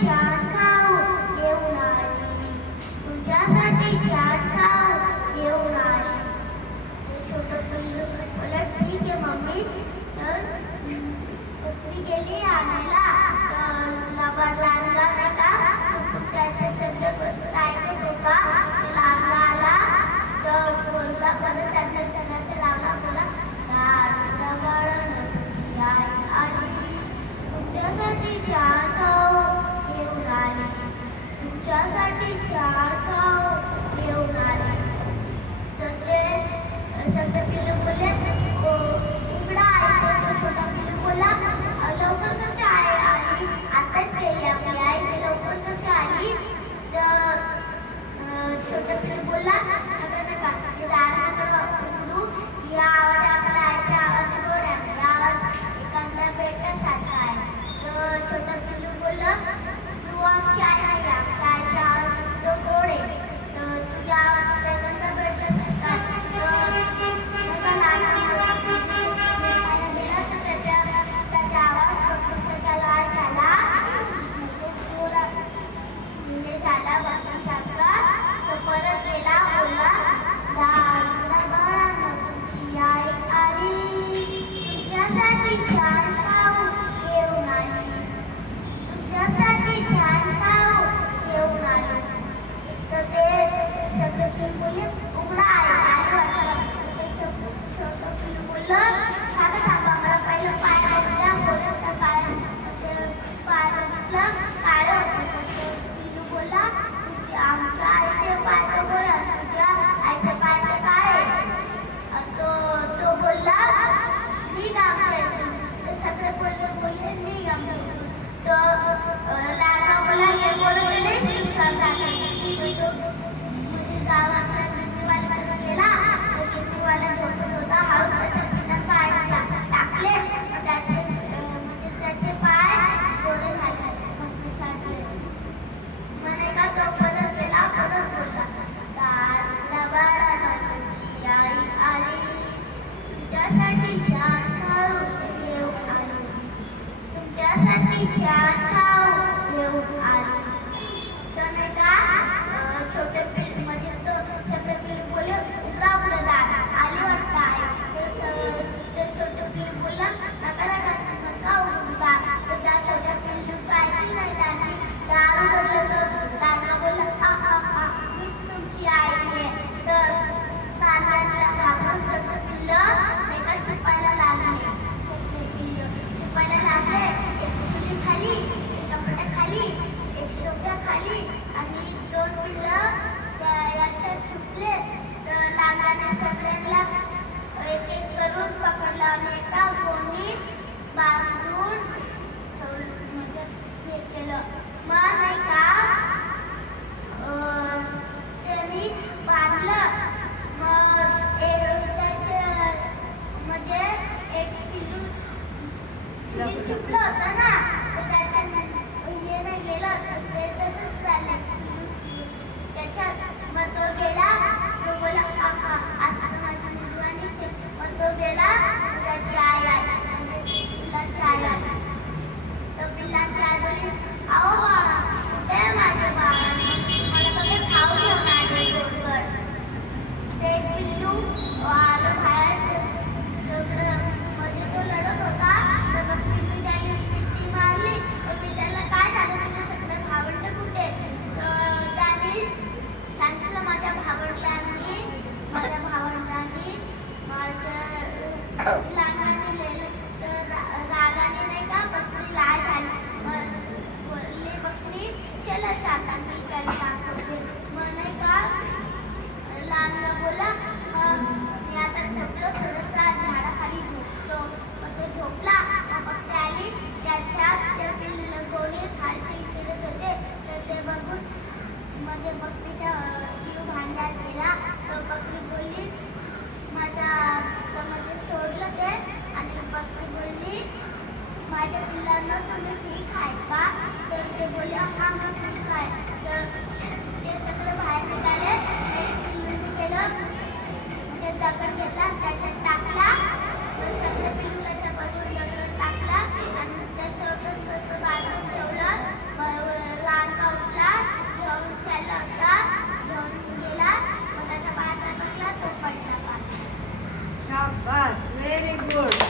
छान खाऊ घेऊन आली, तुमच्यासाठी छान खाऊ घेऊन आली. छोटं पिल्लू बोललं ठीक आहे मम्मी. तर मी गेली आणायला. लहानगा नाही का चुकून त्याचे सगळे गोष्ट ऐकत होता. लहानगा आला तर बोलला परत त्यांना लावला बोला तुमची आई आली, तुमच्यासाठी छान खाऊ घेऊन आली, तुमच्यासाठी छान खाऊ घेऊन आली. तर ते सगळे पिल्लू बोलले इकडं आई. तो छोटा पिल्लू बोला लवकर कशी आई आली, आताच गेली आपली आई, ती लवकर कशी आली. तर छोटा पिल्लू बोलला दाराकडं उघडू, या आवाज आपल्या आईच्या आवाज गोड आहे, या आवाज एखाद्या बेटासारखा आहे. तर छोटा पिल्लू बोललं तू आमची आई आहे, आमच्या आईच्या आवाज तो गोड आहे, तर तुझ्या आवाज एखाद्या बेटासारखा आहे. त्याचा आवाज बघण्यासारखा झाला, झाला बघण्यासारखा. तो परत गेला बोलला तुमची आई आली, तुमच्यासाठी छान खाऊ घेऊन आली, तुमच्यासाठी छान खाऊ घेऊन आली. तर ते सगळे पिल्लू बोलले उघडा आई वाटलं. छोटं पिल्लू बोललं थांबा मला पहिलं पाय बघितला. मोठं पाय बघितलं काळं होतं. पिल्लू बोलला आमच्या आईचे पाय तर बोला, तुझ्या आईचे पाय तर काळे. तो बोलला निघ आमच्या इथून. ते सगळे बोलले निघ आमच्या इथून. तो लहानगा बोलला हे बोलत गेले शिक्षण टाकले. तो गावातल्या गिरणीवाल्याकडे गेला. तो गिरणीवाला झोपत होता. हळू त्याच्या पिठात पाय टाकले, त्याचे पाय गोरे झाले सारखे. म्हणे का तो परत गेला, परत बोलला तुमची आई आली, तुमच्यासाठी छान खाऊ घेऊन आली, तुमच्यासाठी छान खाऊ घेऊन आली. तर नाही का छोटे पिल्लू म्हणजे तो सगळे पिल्लू बोलले उघडा उघडं दार आली वाटतं आहे. ते छोटे पिल्लू बोलला नका उघडा. तर त्या छोट्या पिल्लूचं ऐकलं नाही त्याने. दार उघडलं तर दादा बोलला मी तुमची आई आहे. तर दादाला घाबरून सगळे पिल्लं नाही का चिपायला लागले. सगळे पिल्लं चिपायला लागले. एक छुरी खाली गुड